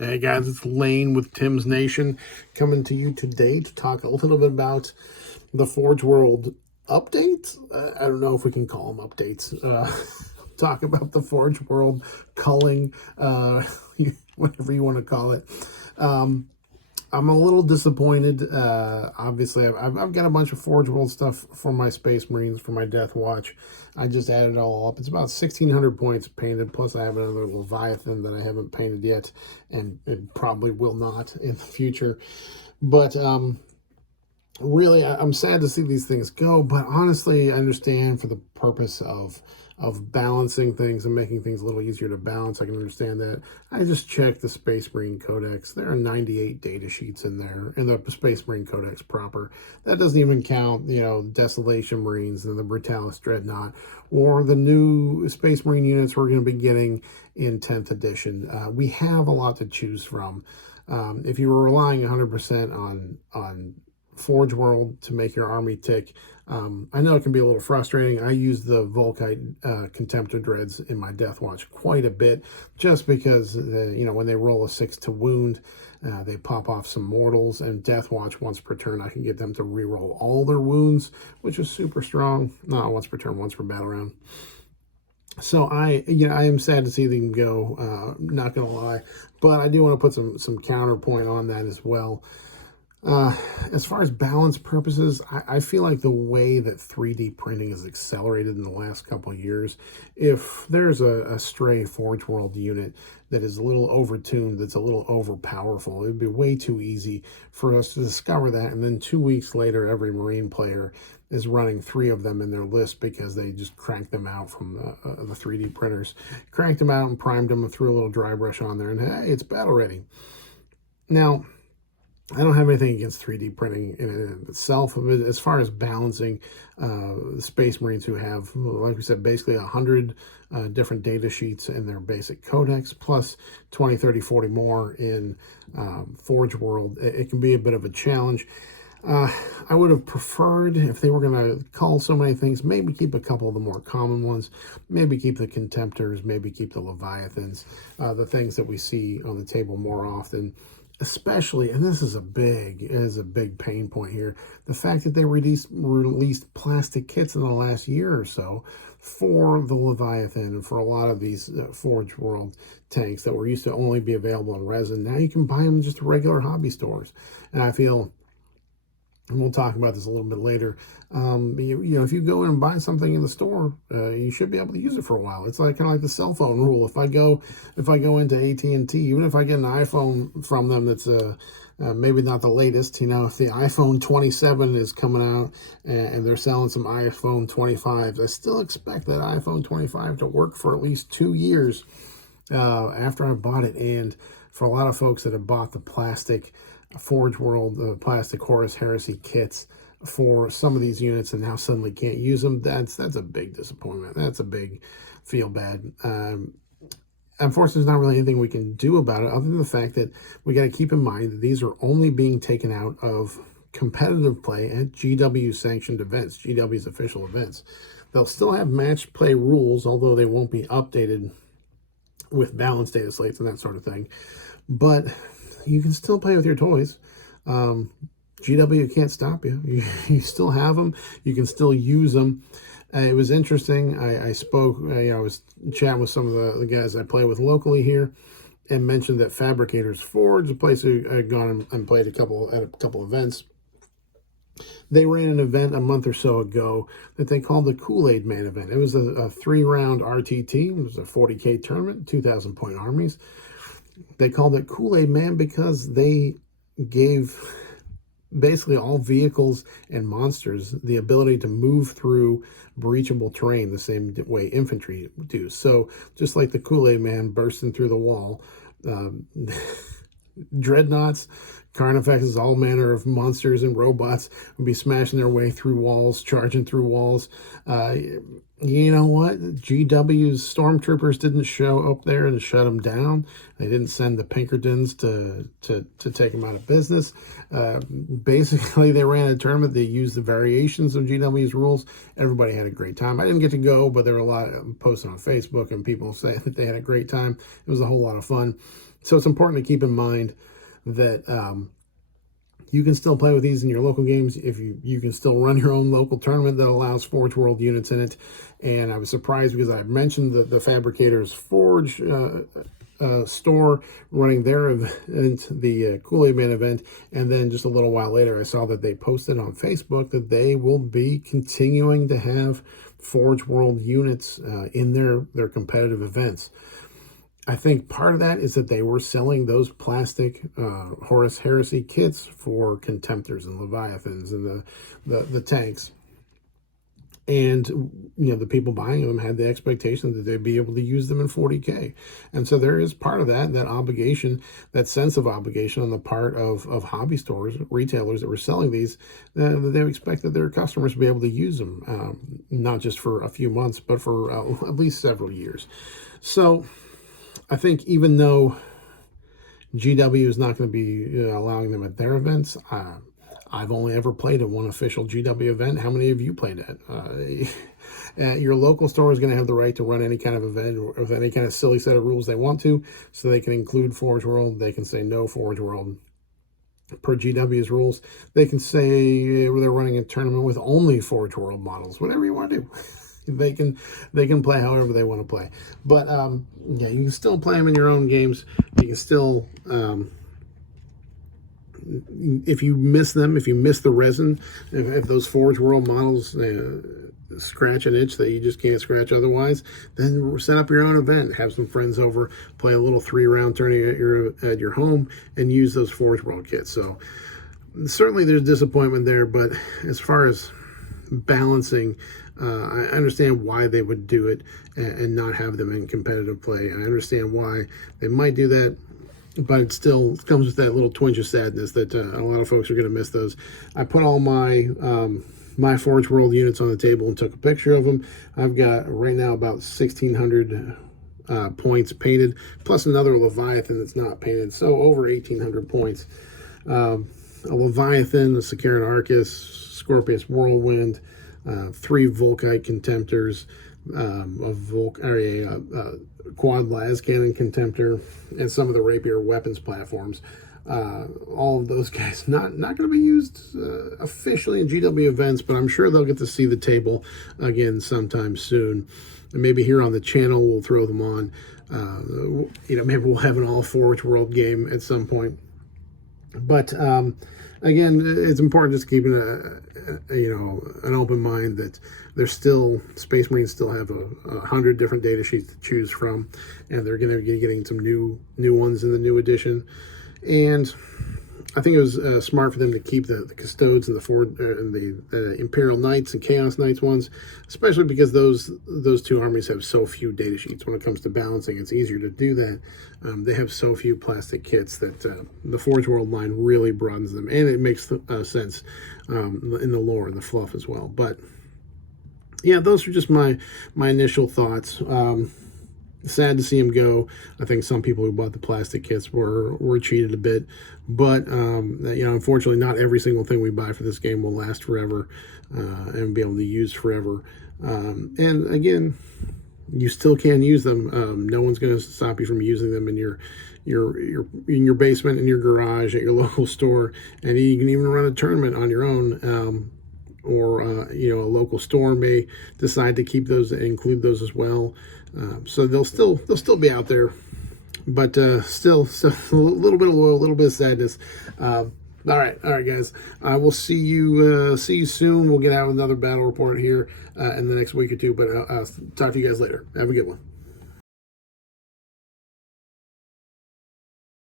Hey guys, it's Lane with Tim's Nation coming to you today to talk a little bit about the Forge World updates. I don't know if we can call them updates. Talk about the Forge World culling, whatever you want to call it. I'm a little disappointed. Obviously, I've got a bunch of Forge World stuff for my Space Marines, for my Death Watch. I just added it all up. It's about 1,600 points painted, plus I have another Leviathan that I haven't painted yet, and it probably will not in the future. But really, I'm sad to see these things go, but honestly, I understand for the purpose of balancing things and making things a little easier to balance. I can understand that. I just checked the Space Marine Codex. There are 98 data sheets in there, in the Space Marine Codex proper. That doesn't even count, Desolation Marines and the Brutalis Dreadnought, or the new Space Marine units we're going to be getting in 10th edition. We have a lot to choose from. If you were relying 100% on Forge World to make your army tick, I know it can be a little frustrating. I use the Volkite Contemptor Dreads in my Death Watch quite a bit, just because when they roll a 6 to wound, they pop off some mortals, and Death Watch once per turn I can get them to reroll all their wounds, which is super strong. Not once per turn, once per battle round. So I am sad to see them go. Not gonna lie, but I do want to put some counterpoint on that as well. As far as balance purposes, I feel like the way that 3D printing has accelerated in the last couple of years, if there's a stray Forge World unit that is a little overtuned, that's a little overpowerful, it would be way too easy for us to discover that, and then 2 weeks later, every Marine player is running 3 of them in their list because they just cranked them out from the 3D printers. Cranked them out and primed them and threw a little dry brush on there, and hey, it's battle ready. Now, I don't have anything against 3D printing in itself. As far as balancing the Space Marines who have, like we said, basically 100 different data sheets in their basic codex, plus 20, 30, 40 more in Forge World, it can be a bit of a challenge. I would have preferred, if they were going to call so many things, maybe keep a couple of the more common ones, maybe keep the Contemptors, maybe keep the Leviathans, the things that we see on the table more often. Especially, and this is a big pain point here, the fact that they released plastic kits in the last year or so for the Leviathan and for a lot of these Forge World tanks that were used to only be available in resin. Now you can buy them in just regular hobby stores. And I feel, and we'll talk about this a little bit later, if you go in and buy something in the store, you should be able to use it for a while. It's like kind of like the cell phone rule. If I go into AT&T, even if I get an iPhone from them that's maybe not the latest, if the iPhone 27 is coming out and they're selling some iPhone 25s, I still expect that iPhone 25 to work for at least 2 years after I bought it. And for a lot of folks that have bought the plastic Forge World, plastic Horus Heresy kits for some of these units and now suddenly can't use them, that's a big disappointment. That's a big feel bad. Unfortunately, there's not really anything we can do about it other than the fact that we got to keep in mind that these are only being taken out of competitive play at GW sanctioned events, GW's official events. They'll still have match play rules, although they won't be updated with balanced data slates and that sort of thing. But you can still play with your toys. GW can't stop you. You still have them. You can still use them. It was interesting. I spoke, I was chatting with some of the guys I play with locally here and mentioned that Fabricators Forge, a place I had gone and played at a couple events, they ran an event a month or so ago that they called the Kool-Aid Man event. It was a 3-round RTT. It was a 40K tournament, 2,000 point armies. They called it Kool-Aid Man because they gave basically all vehicles and monsters the ability to move through breachable terrain the same way infantry do. So just like the Kool-Aid Man bursting through the wall, dreadnoughts, carnifexes, all manner of monsters and robots would be smashing their way through walls, charging through walls. You know what? GW's stormtroopers didn't show up there and shut them down. They didn't send the Pinkertons to take them out of business. Basically, they ran a tournament. They used the variations of GW's rules. Everybody had a great time. I didn't get to go, but there were a lot of posting on Facebook and people saying that they had a great time. It was a whole lot of fun. So it's important to keep in mind that you can still play with these in your local games. If you can still run your own local tournament that allows Forge World units in it. And I was surprised because I mentioned the Fabricators Forge store running their event, the Kool-Aid Man event, and then just a little while later I saw that they posted on Facebook that they will be continuing to have Forge World units in their competitive events. I think part of that is that they were selling those plastic Horus Heresy kits for Contemptors and Leviathans and the tanks. And, the people buying them had the expectation that they'd be able to use them in 40K. And so there is part of that obligation, that sense of obligation on the part of hobby stores, retailers that were selling these, that they expect that their customers to be able to use them, not just for a few months, but for at least several years. So I think even though GW is not going to be allowing them at their events, I've only ever played at one official GW event. How many of you played at? Your local store is going to have the right to run any kind of event or with any kind of silly set of rules they want to, so they can include Forge World. They can say no Forge World per GW's rules. They can say they're running a tournament with only Forge World models. Whatever you want to do. They can play however they want to play. But yeah, you can still play them in your own games. You can still if you miss them, if you miss the resin, if those Forge World models scratch an itch that you just can't scratch otherwise, then set up your own event. Have some friends over, play a little 3-round tourney at your home, and use those Forge World kits. So certainly there's disappointment there, but as far as balancing, I understand why they would do it and not have them in competitive play. I understand why they might do that, but it still comes with that little twinge of sadness that a lot of folks are going to miss those. I put all my my Forge World units on the table and took a picture of them. I've got right now about 1,600 points painted, plus another Leviathan that's not painted, so over 1,800 points. A Leviathan, a Sakaran Arcus, Scorpius Whirlwind, 3 Volkite Contemptors, a quad las cannon Contemptor, and some of the rapier weapons platforms. All of those guys not going to be used officially in GW events, but I'm sure they'll get to see the table again sometime soon. And maybe here on the channel we'll throw them on. Maybe we'll have an all Forge World game at some point. But again, it's important just keeping an open mind that there's still, Space Marines still have 100 different data sheets to choose from, and they're going to be getting some new ones in the new edition. And I think it was smart for them to keep the Custodes and the Imperial Knights and Chaos Knights ones, especially because those two armies have so few data sheets. When it comes to balancing, it's easier to do that. They have so few plastic kits that the Forge World line really broadens them, and it makes sense in the lore and the fluff as well. But yeah, those are just my initial thoughts. Sad to see him go. I think some people who bought the plastic kits were cheated a bit, but unfortunately, not every single thing we buy for this game will last forever and be able to use forever. And again, you still can use them. No one's going to stop you from using them in your basement, in your garage, at your local store, and you can even run a tournament on your own. Or a local store may decide to keep those, include those as well. So they'll still be out there, but still a little bit of woe, a little bit of sadness. All right, guys. We'll see you soon. We'll get out with another battle report here in the next week or two. But I'll talk to you guys later. Have a good one.